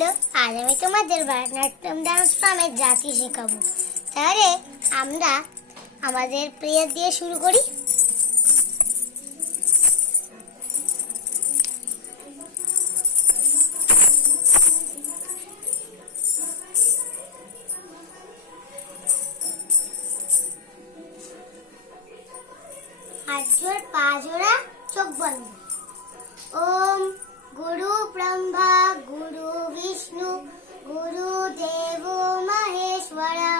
Hello, আজ আমি তোমাদের ভারতনাট্যম ডান্স ফর্মের জাতি শেখাবো। তাহলে আমরা আমাদের প্রেয়ার দিয়ে শুরু করি। হাত জোড়, পা জোড়া, চোখ বন্ধ। ওম গুরু ব্রহ্মা গুরু বিষ্ণু গুরু দেব মহেশ্বরা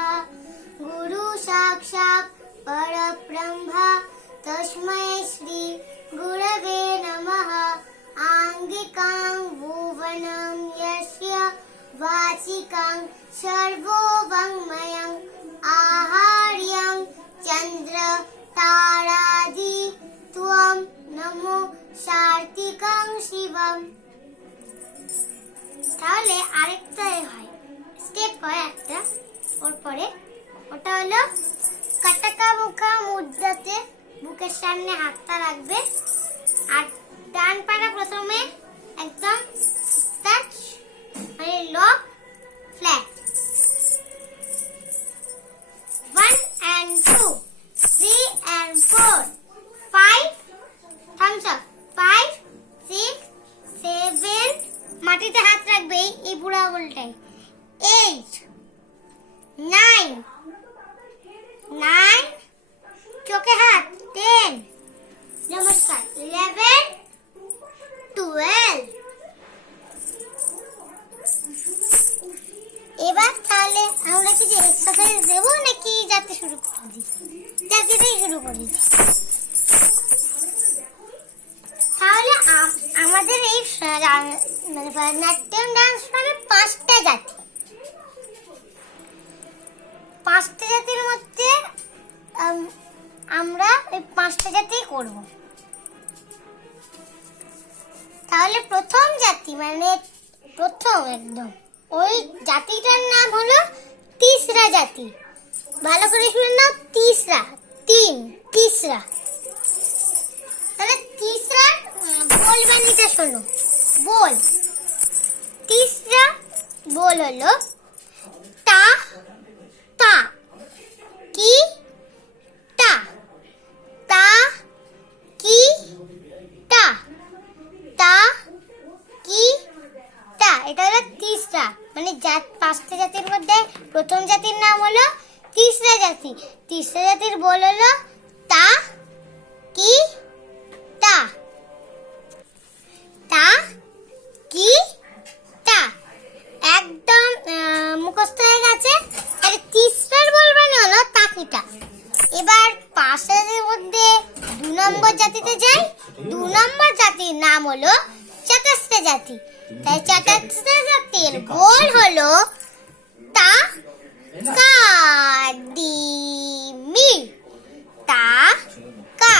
গুরু সাক্ষাৎ পরব্রহ্মা তস্मै শ্রী গুরবে নমঃ। আঙ্গিকাং ভুবনং যস্য বাচিকাং সর্ববাংময়ং আহার্যং চন্দ্র তারাদি ত্বম নমো সার্তিকাং শিবম। তাহলে আরেকটা হয়, স্টেপ হয় একটা, ওর পরে ওটা হলো কাটাকা মুখা মুদ্রাতে বুকের সামনে হাতটা রাখবে, আর ডান পাটা প্রথমে একদম টাচ মানে lock flat. 1 and 2 3 and 4 5 thumbs up 5 6 7 মাটিতে হাত রাখবে এই পুরো আঙুলটাই। 8 9 চোখে হাত 10 নমস্কার 11 12। এবার তাহলে আমরা কি যে এক্সারসাইজ দেবো নাকি যাতে শুরু করে দিই? যাতেই শুরু করি। তাহলে আমাদের এই মানে ভারতনাট্যম ডান্স মানে 5টা জাতি। 5টা জাতির মধ্যে আমরা এই 5টা জাতি করব। তাহলে প্রথম জাতি মানে প্রথম একদম ওই জাতিটার নাম হলো তিসরা জাতি। ভালো করে শুনে নাও, তিসরা, তিসরা। তাহলে তিসরা बोल বানিয়ে শোনো। बोल तीसरा बोल হলো তা তা কি তা তা কি তা তা কি তা। এটা হলো তিসরা মানে 5টা জাতির মধ্যে প্রথম জাতির নাম হলো তিসরা জাতি। তিসরা জাতির बोल হলো তা কি তা তা কি তা। একদম মুখস্থ হয়ে গেছে। আর তিসরার বলবানি হলো তাকিটা। এবার 5 জাতির মধ্যে 2 নম্বর জাতিতে যাই। 2 নম্বর জাতির নাম হলো চতুর্থ জাতি। তাই চতুর্থ জাতির বল হলো তা কা দি মি তা কা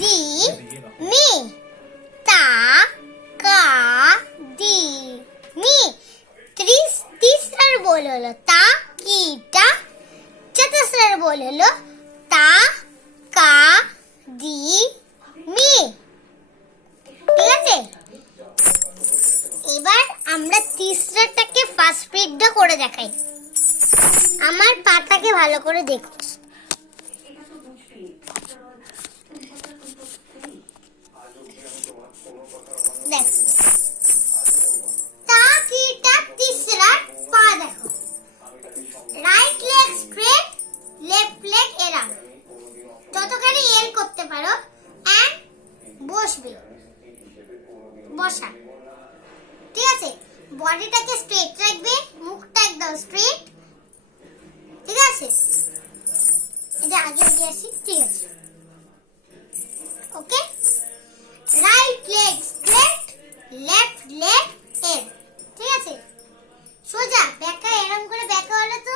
দি মি তা কা দি মি। তিসরার बोल হলো তা কি টা। চতুর্থের बोल হলো তা কা দি মি। ঠিক আছে, এবার আমরা তিসরাটাকে ফার্স্ট স্পিডে করে দেখাই। আমার পাটাকে ভালো করে দেখো। দেখ তা কি টা তিসরা পা দেখো। Right leg straight, left leg এরা যতখানি এল করতে পারো। এন্ড বসবে, বসা। ঠিক আছে, বডিটাকে স্ট্রেট রাখবে, মুখটা একদম স্ট্রেট। ঠিক আছে, এটা আগে আসি। ঠিক আছে, okay. Right leg straight, left leg এর। ঠিক আছে, সোজা বেকা। এরকম করে বেকা হলে তো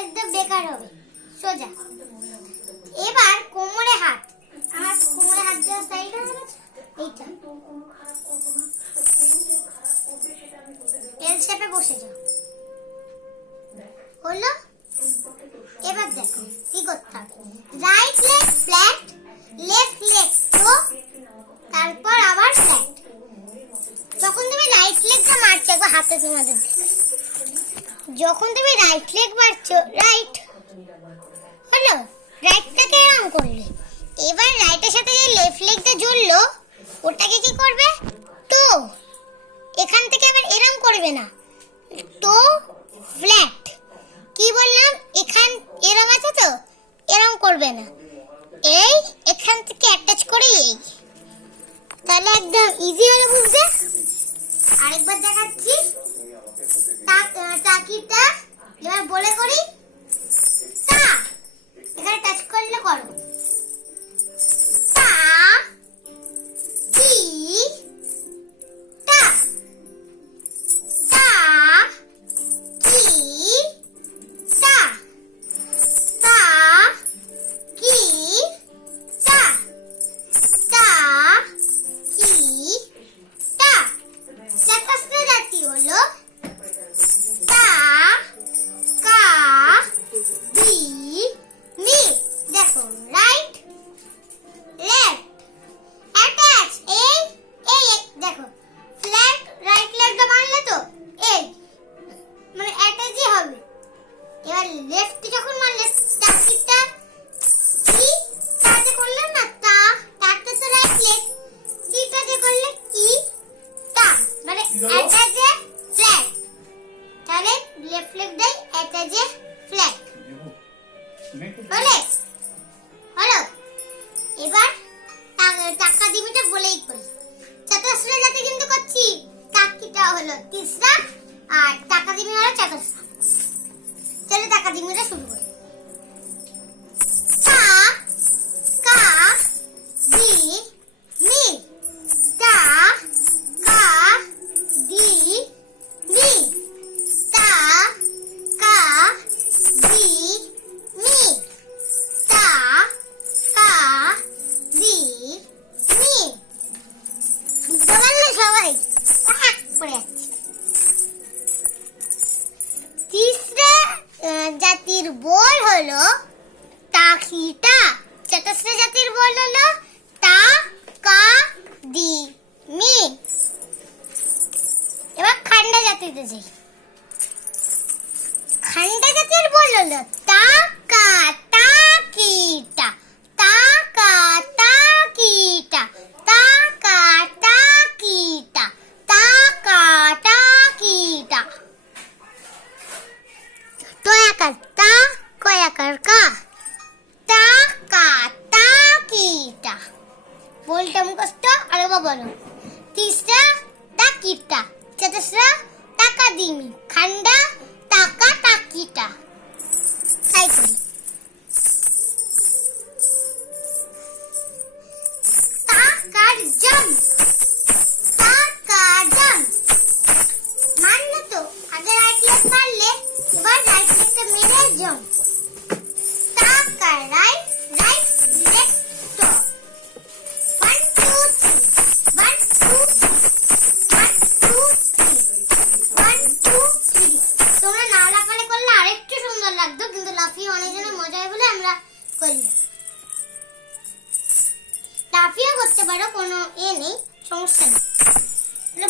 একদম বেকার হবে। সোজা। এবার কোমরে হাত, কোমরে হাত দেওয়ার সাইড এইটা এল শেপে বসে যাও। হলো? এবার দেখো কি করতে হবে। Right leg flat, left leg slow, তারপর আবার ফ্ল্যাট। যখন তুমি রাইট লেগটা মারছো হাতে তোমাদের দেখাই। যখন তুমি রাইট লেগ মারছো, রাইট হলো, রাইটটাকে এরকম করলে, এবার রাইটের সাথে যে লেফট লেগটা জুড়লো ওটাকে কি করবে, তো এখান থেকে আবার এরকম করবে না, তো ফ্ল্যাট। কি বললাম, এখান এরকম আছে তো, এরকম করবে না, এই এখান থেকে অ্যাটাচ করে এই, তাহলে একদম ইজি হলো বুঝতে। আরেকবার দেখাচ্ছি, টাকিটা এবার বলে করি, তা এখানে টাচ করলে করো, তা কি টা, তা কি টা, তা কি টা, তা কি টা। চতুস্র জাতি হলো তা কা দি মি। দেখো রাইট লেফট অ্যাটাচ, এই এই দেখো ফ্ল্যাট রাইট লেগটা মারলে তো এই মানে অ্যাটাচই হবে। এবার লেফট যখন মারলে টাকিটা কি তাতে করলাম না, তা তাতে তো রাইট লেগ, কিটা যে করলে কি টা, মানে অ্যাটাচে ফ্ল্যাট, তাহলে লেফট লেগটাই অ্যাটাচে ফ্ল্যাট বলে হলো। এবার টাকা দিমিটা বলেই করি, চতুস্র জাতি কিন্তু করছি, টাকিটা হলো তিসরা আর টাকা দিমি হলো চতুস্র। চলো টাকা দিমিটা শুরু করি, তা কা দি মি, তা কা দি মি, তা কা দি মি, তা কা দি মি। বুঝতে পারলে সবাই? পড়ে যাচ্ছে। তিসরা জাতির বল হলো টাকিটা, চতুস্র জাতির বল হলো তা কা দি মি। এবার খান্ডা জাতিতে যাই, খান্ডা জাতির বল হলো তা কা তা কিটা, তা কা তা কিটা, তা কা তা কিটা, তা কা তা কিটা। তয়াকার তা, কয়াকার কা, তা কা তা কিটা। বলটা মুখস্থ আরেকবার বলো, তিসরা টাকিটা, চতুস্রা টাকা দিমি, খান্ডা টাকা টাকিটা। তাই করি, টাকার জম, টাকা জম মানলো তো, আগে রাইট লেগ মারলে, এবার রাইট লেগটা মেরে জম, টাকা রাইট রাইট লেগ স্টপ, 1 2 3 1 2 1 2 3। তোমরা না লাফালে করলে আরেকটু সুন্দর লাগতো, কিন্তু লাফিয়ে অনেকজনের মজা হয় বলে আমরা করলাম। লাফিয়ে করতে পারো, কোনো নেই, সমস্যা নেই।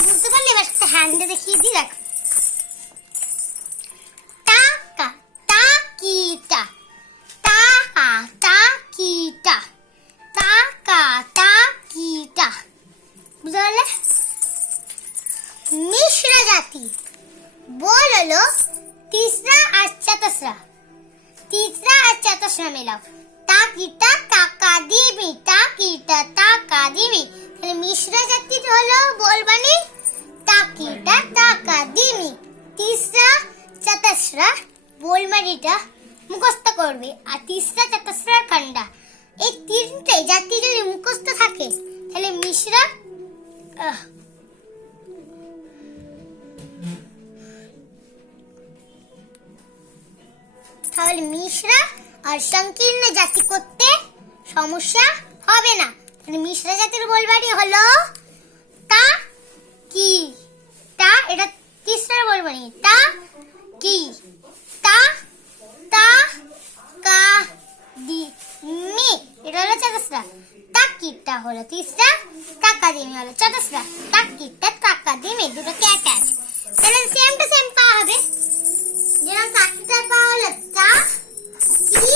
বুঝতে পারলে এবার একটা হ্যান্ডে দেখিয়ে দিই, দেখো টাকা টাকিটা, টাকা টাকিটা, টাকা টাকিটা। বুঝতে পারলে? মিশ্রা জাতি বল হলো তিসরা আর চতুস্রা, তিসরা আর চতুস্রা মেলাও, টাকিটা টাকা দিবি, টাকিটা টাকা দিবি। তাহলে মিশ্রা জাতি হলো বলবানি টাকিটা টাকা দিবি, তিসরা চতুস্রা বলমারিটা মুখস্থ করবে, আর তিসরা চতুস্রা খান্ডা, এই তিনটে জাতি যদি মুখস্থ থাকে তাহলে মিশ্রা তাহলে মিশ্রা আর সংকীর্ণ জাতি করতে সমস্যা হবে না। তাহলে মিশ্রা জাতির বলবাড়ি হলো তা কি তা, এটা তিসরা বলবাড়ি, তা কি তা, তা কা দি মি, এটা হলো চতুস্রা। টাকিটা হলো তিসরা, টাকা দিমি হলো চতুস্রা, টাকিটা টাকা দিমি, দুটোকে অ্যাটাচ। তাহলে সেম টু সেম পা হবে। যেরকম কাকিটার পা হলো তা কি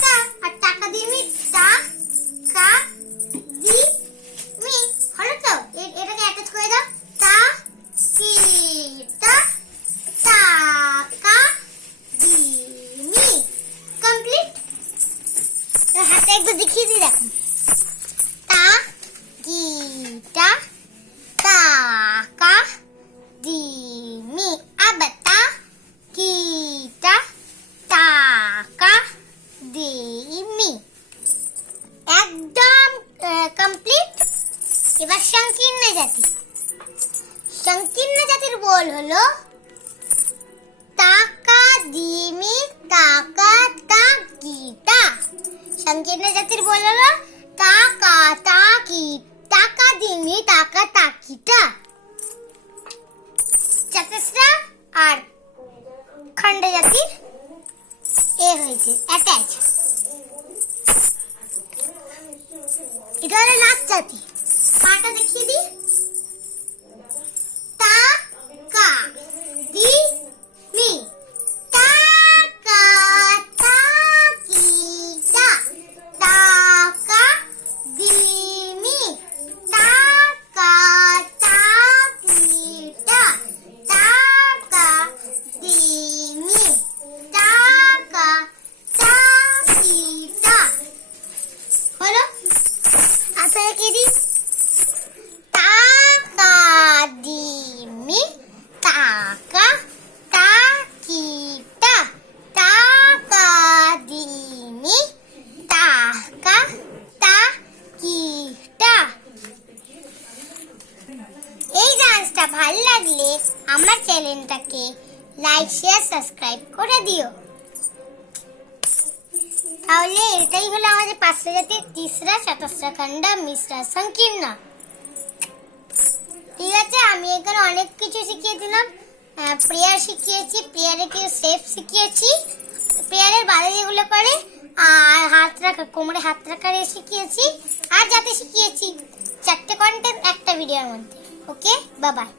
তা, আর টাকা দিয়ে মি টা কা দি মি, হলো তো? এটাকে অ্যাটাচ করে দাও, তা কি টা টা কা দি মি, কমপ্লিট। হাতে একটু দেখিয়ে দিই, দেখো, তা কি টা তা কা দি মি। আবার তা কি টা তা কা দি মি, একদম কমপ্লিট। এবার সংকীর্ণ জাতি। সংকীর্ণ জাতির বল হলো টাকা দিমি টাকা তা কি টা। সংকীর্ণ জাতির বল হলো টাকা তা কি টাকা দিমি টাকা তা কি টা। চতুস্রা আর খণ্ড জাতির এ হয়েছে অ্যাটাচ। এটা হলো লাস্ট জাতি। পাটা দেখিয়ে দিই, তা কা দি মি, তা কা তা কি টা তা কা দি মি, তা কা তা কি টা তা কা দি মি, তা কা তা কি টা। হলো? আচ্ছা কি দি, টাকা দিমি টাকা তা কি টা টাকা দিমি টাকা তা কি টা। এই ডান্সটা ভালো লাগলে আমার চ্যানেলটাকে লাইক শেয়ার সাবস্ক্রাইব করে দিও। তাহলে এটাই হলো আমাদের পাঁচটা জাতির তিসরা চতুস্রা খণ্ড মিশ্রা সংকীর্ণ। ঠিক আছে, আমি এখানে অনেক কিছু শিখিয়ে দিলাম। প্রেয়ার শিখিয়েছি, প্রেয়ারে কিছু শেপ শিখিয়েছি, প্রেয়ারের বাইরে যেগুলো করে, আর হাত রাখা, কোমরে হাত রাখা শিখিয়েছি, আর যাতে শিখিয়েছি। 4টে কন্টেন্ট একটা ভিডিওর মধ্যে। ওকে, বাই বাই।